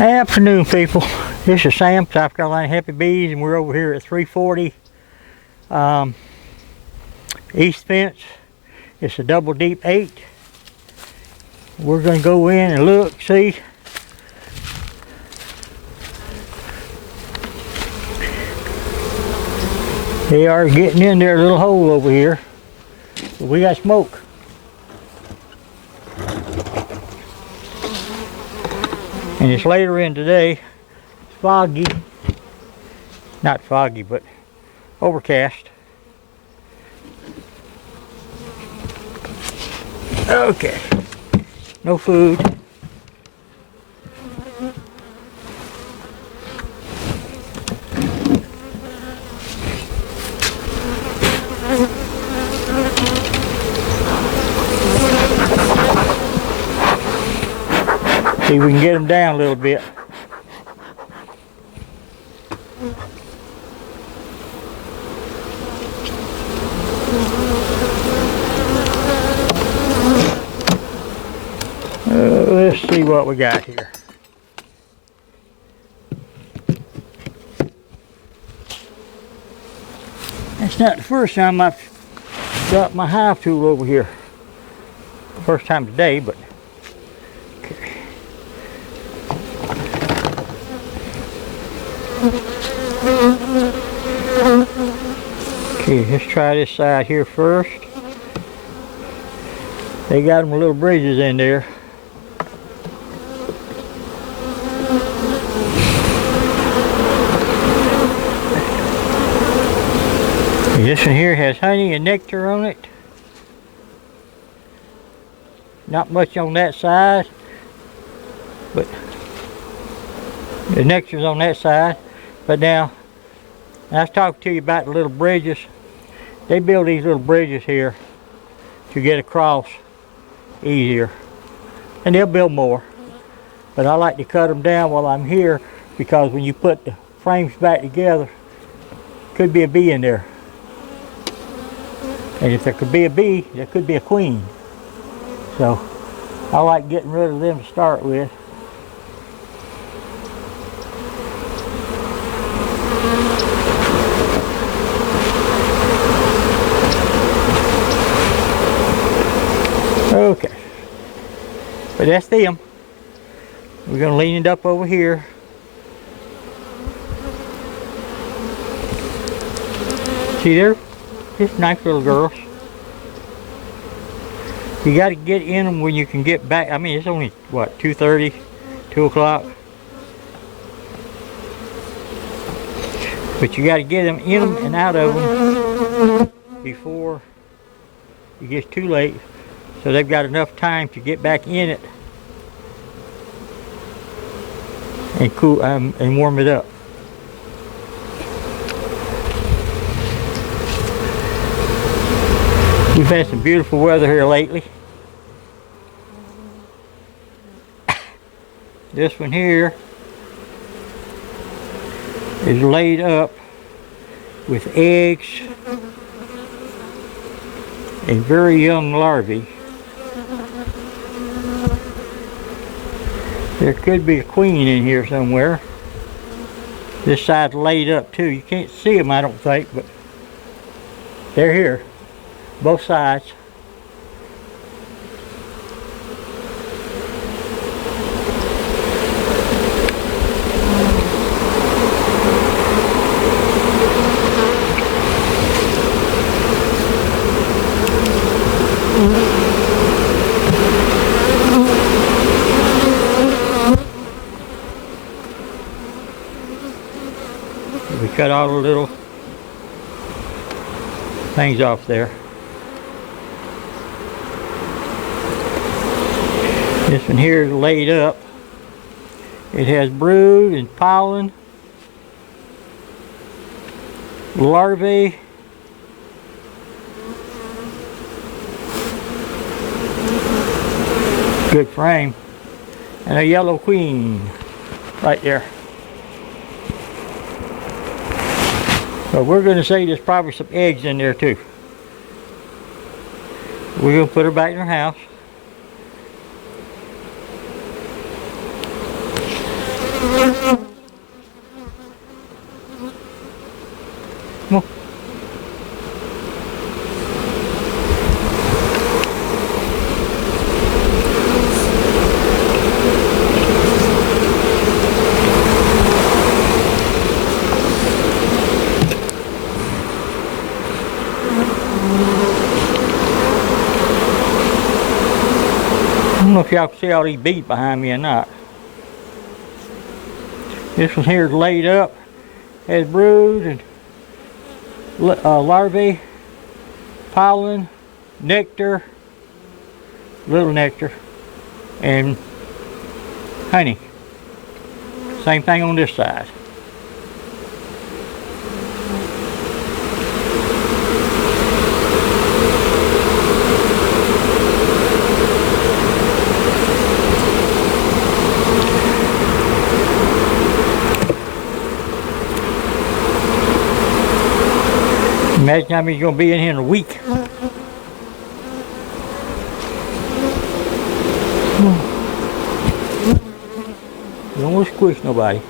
Afternoon, people. This is Sam, South Carolina Happy Bees, and we're over here at 340 East Fence. It's a double deep 8. We're going to go in and look, see. They are getting in their little hole over here. But we got smoke. And it's later in today. It's foggy. Not foggy, but overcast. Okay. No food. See if we can get them down a little bit. Let's see what we got here. That's not the first time I've got my hive tool over here. First time today, but okay. Okay, let's try this side here first. They got them little bridges in there. This one here has honey and nectar on it. Not much on that side, but the nectar's on that side. But now, I was talking to you about the little bridges. They build these little bridges here to get across easier. And they'll build more. But I like to cut them down while I'm here, because when you put the frames back together, could be a bee in there. And if there could be a bee, there could be a queen. So I like getting rid of them to start with. Okay, but that's them. We're going to lean it up over here. See there? Just nice little girls. You got to get in them when you can get back. I mean, it's only, what, 2:30, 2 o'clock? But you got to get them in them and out of them before it gets too late. So they've got enough time to get back in it and cool and warm it up. We've had some beautiful weather here lately. This one here is laid up with eggs and very young larvae. There could be a queen in here somewhere. This side's laid up too. You can't see them, I don't think, but they're here. Both sides. We cut all the little things off there. This one here is laid up. It has brood and pollen, larvae, good frame, and a yellow queen right there. So we're going to say there's probably some eggs in there too. We're going to put her back in her house. if y'all can see all these bees behind me or not. This one here is laid up, has brood and larvae, pollen, nectar, little nectar, and honey. Same thing on this side. Imagine how many going to be in here in a week. You don't want to squish nobody.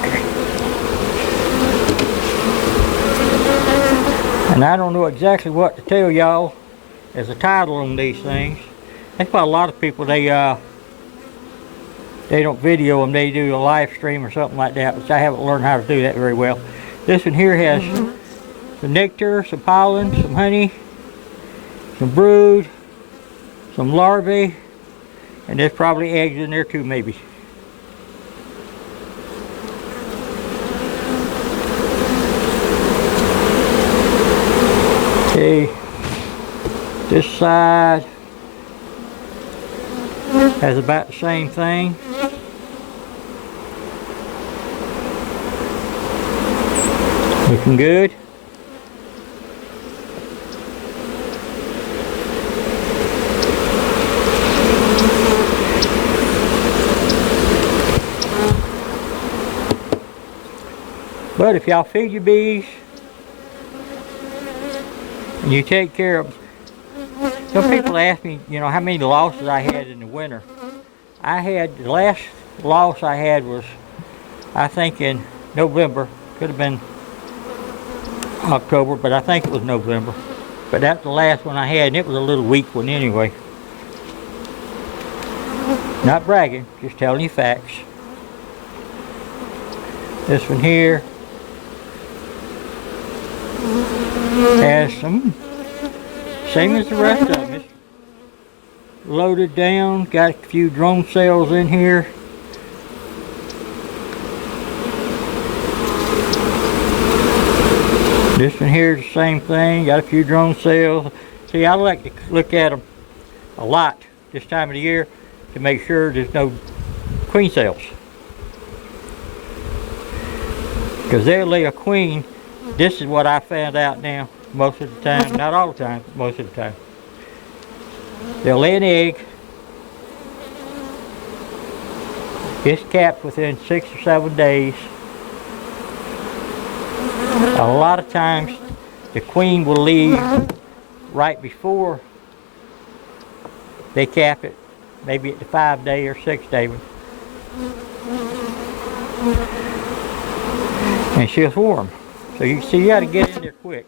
Okay. And I don't know exactly what to tell y'all as a title on these things. That's why a lot of people, they don't video them, they do a live stream or something like that, which I haven't learned how to do that very well. This one here has some nectar, some pollen, some honey, some brood, some larvae, and there's probably eggs in there too, maybe. Okay, this side has about the same thing. Looking good. But if y'all feed your bees and you take care of them, some people ask me, you know, how many losses I had in the winter. The last loss I had was, I think, in November. Could have been October, but I think it was November. But that's the last one I had, and it was a little weak one anyway. Not bragging, just telling you facts. This one here has some, same as the rest of them. It's loaded down, got a few drone cells in here. This one here is the same thing, got a few drone cells. See, I like to look at them a lot this time of the year to make sure there's no queen cells. Because they'll lay a queen. This is what I found out now, most of the time, not all the time, but most of the time. They'll lay an egg. It's capped within 6 or 7 days. A lot of times the queen will leave right before they cap it, maybe at the 5-day or 6-day one. And she'll swarm. So you see, you got to get in there quick.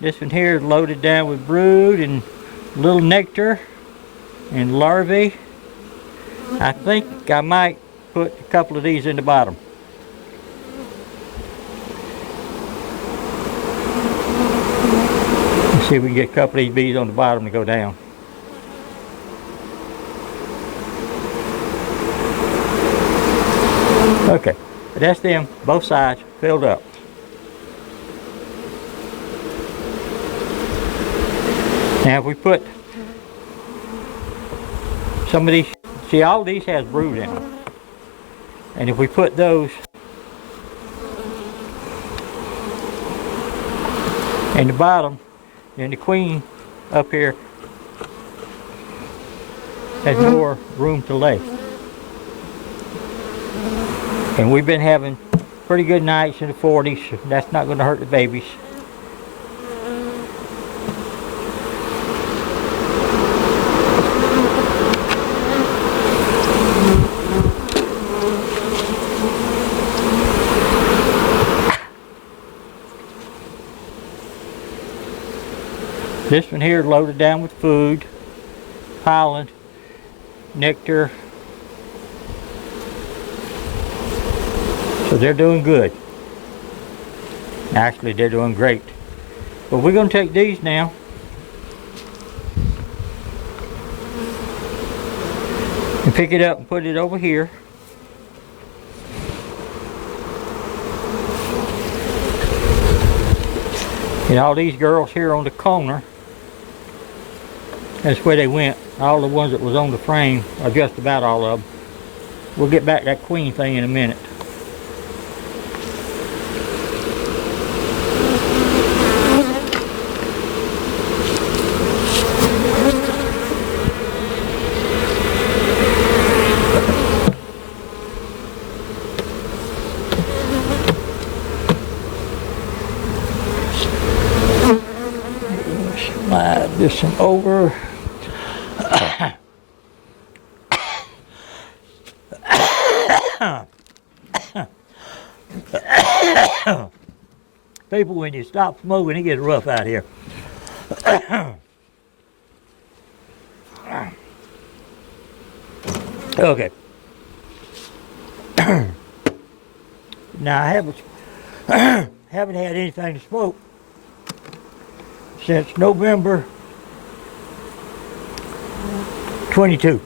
This one here is loaded down with brood and little nectar and larvae. I think I might put a couple of these in the bottom. Let's see if we can get a couple of these bees on the bottom to go down. Okay, but that's them, both sides filled up. Now if we put some of these, see, all these has brood in them. And if we put those in the bottom, then the queen up here has more room to lay. And we've been having pretty good nights in the 40s. That's not going to hurt the babies. This one here is loaded down with food, pollen, nectar. So they're doing good. Actually, they're doing great. But we're going to take these now And pick it up and put it over here. And all these girls here on the corner, that's where they went. All the ones that was on the frame, or just about all of them. We'll get back to that queen thing in a minute. Slide this one over. People, when you stop smoking, it gets rough out here. Okay. Now I haven't had anything to smoke since November 22.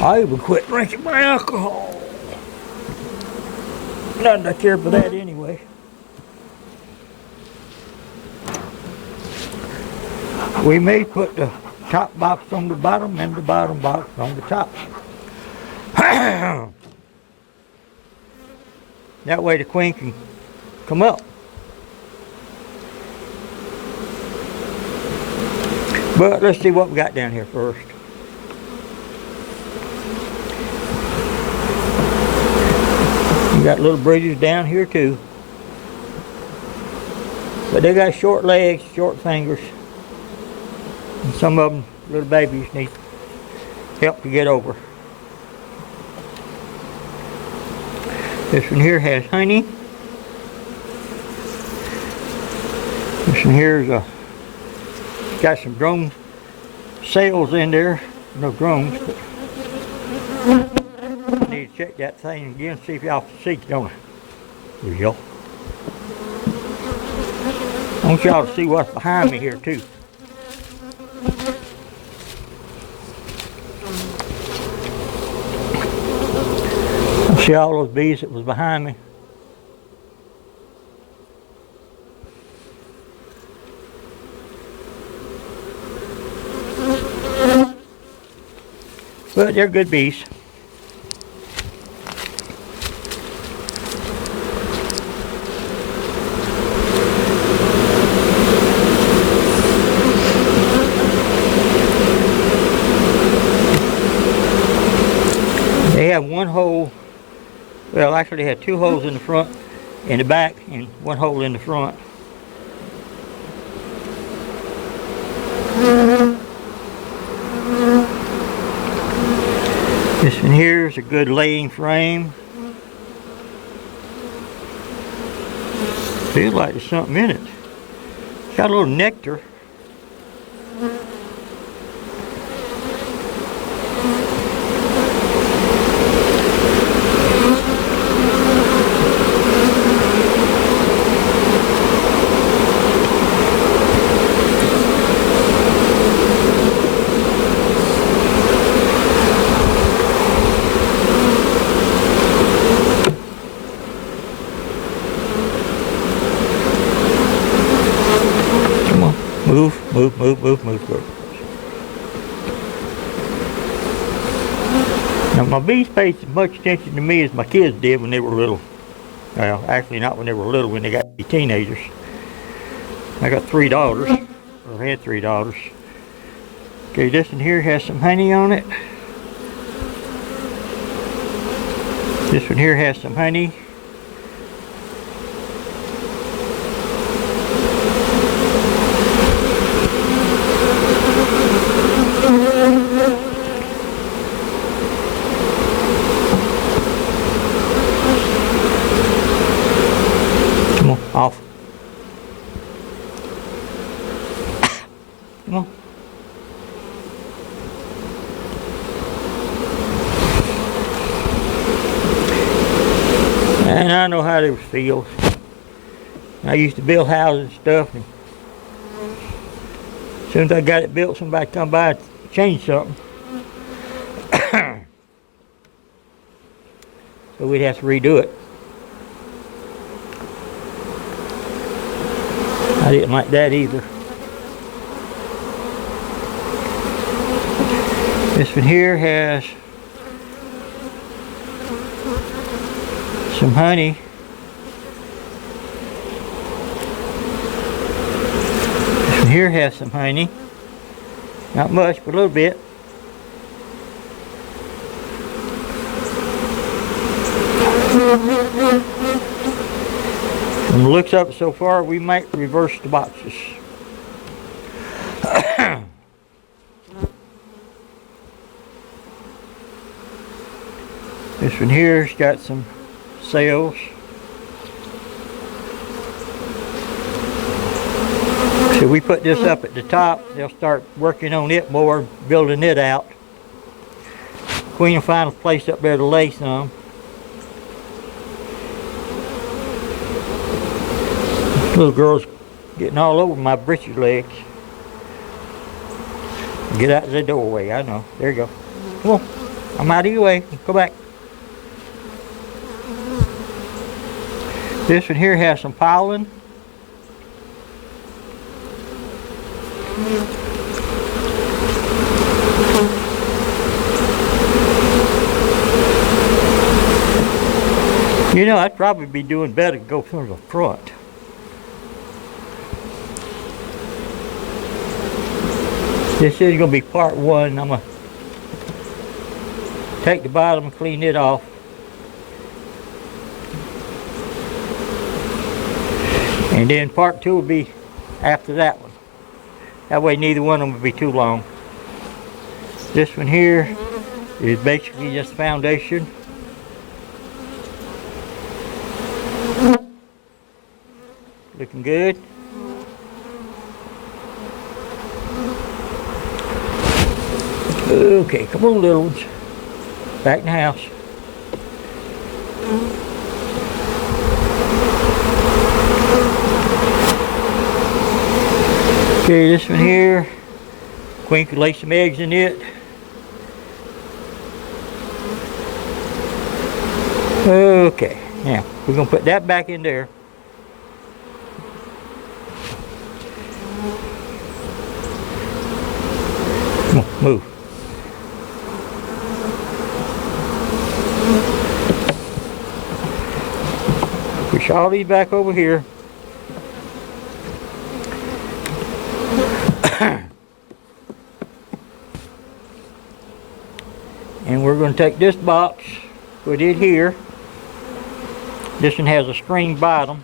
I even quit drinking my alcohol. Not that I care for that anyway. We may put the top box on the bottom and the bottom box on the top. That way the queen can come up. But let's see what we got down here first. We got little bridges down here too. But they got short legs, short fingers. And some of them, little babies, need help to get over. This one here has honey. This one here is got some drone cells in there. No drones, but I need to check that thing again, see if y'all can see it, don't I? There you go. I want y'all to see what's behind me here too. See all those bees that was behind me? But they're good bees. They have one hole. Well, actually they had two holes in the front and the back and one hole in the front. This one here is a good laying frame. Feels like there's something in it. It's got a little nectar. Move. Now my bees paid as much attention to me as my kids did when they were little. Well, actually not when they were little, when they got to be teenagers. I got 3 daughters, or had 3 daughters. Okay, this one here has some honey on it. This one here has some honey. Off. Come on. And I know how they feel. I used to build houses and stuff, and soon as I got it built, somebody come by and change something. So we'd have to redo it. I didn't like that either. This one here has some honey. This one here has some honey. Not much, but a little bit. From the looks of it so far, we might reverse the boxes. This one here's got some cells. So we put this up at the top, they'll start working on it more, building it out. Queen will find a place up there to lay some. Little girl's getting all over my britches legs. Get out of the doorway, I know. There you go. Come on, I'm out of your way. Go back. This one here has some pollen. You know, I'd probably be doing better to go from the front. This is going to be part one. I'm going to take the bottom and clean it off. And then part two will be after that one. That way neither one of them will be too long. This one here is basically just foundation. Looking good. Okay, come on little ones. Back in the house. Okay, this one here, Queen could lay some eggs in it. Okay, now we're going to put that back in there. Come on, move. Push all these back over here. And we're going to take this box, put it here. This one has a string bottom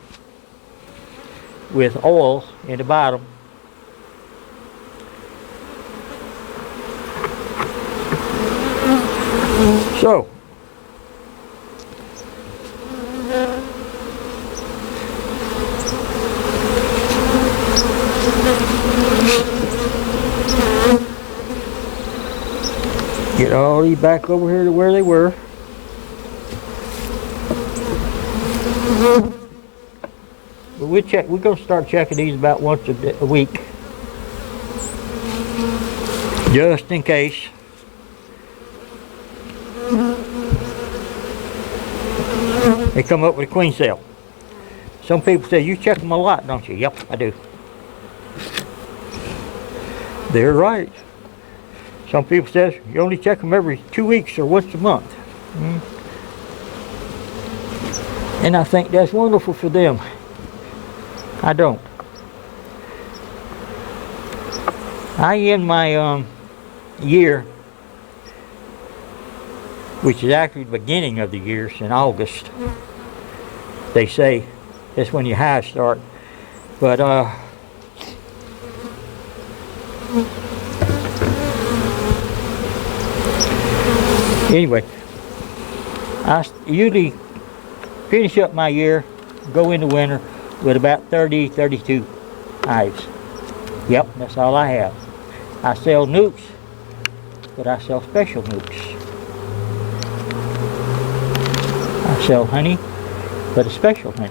with oil in the bottom. So, get all these back over here to where they were. But we're going to start checking these about once a week. Just in case. They come up with a queen cell. Some people say, you check them a lot, don't you? Yep, I do. They're right. Some people say you only check them every 2 weeks or once a month. And I think that's wonderful for them. I don't. I end my year, which is actually the beginning of the year, in August. They say that's when your hives start. But anyway, I usually finish up my year, go into winter with about 30, 32 hives. Yep, that's all I have. I sell nukes, but I sell special nukes. I sell honey, but a special honey.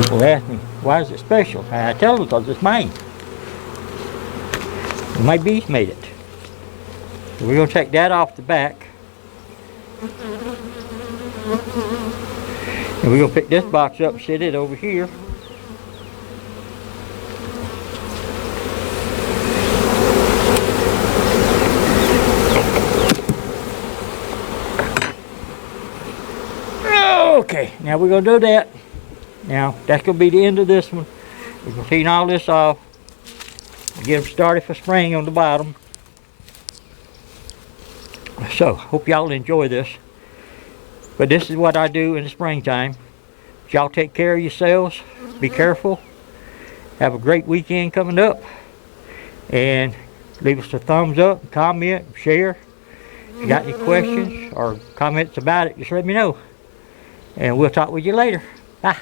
People ask me, Why is it special? And I tell them because it's mine. My bees made it. So we're going to take that off the back. And we're going to pick this box up and set it over here. Okay, now we're going to do that. Now, that's going to be the end of this one. We're going to clean all this off. Get them started for spring on the bottom. So, hope y'all enjoy this. But this is what I do in the springtime. Y'all take care of yourselves. Be careful. Have a great weekend coming up. And leave us a thumbs up, comment, share. If you got any questions or comments about it, just let me know. And we'll talk with you later. Bye.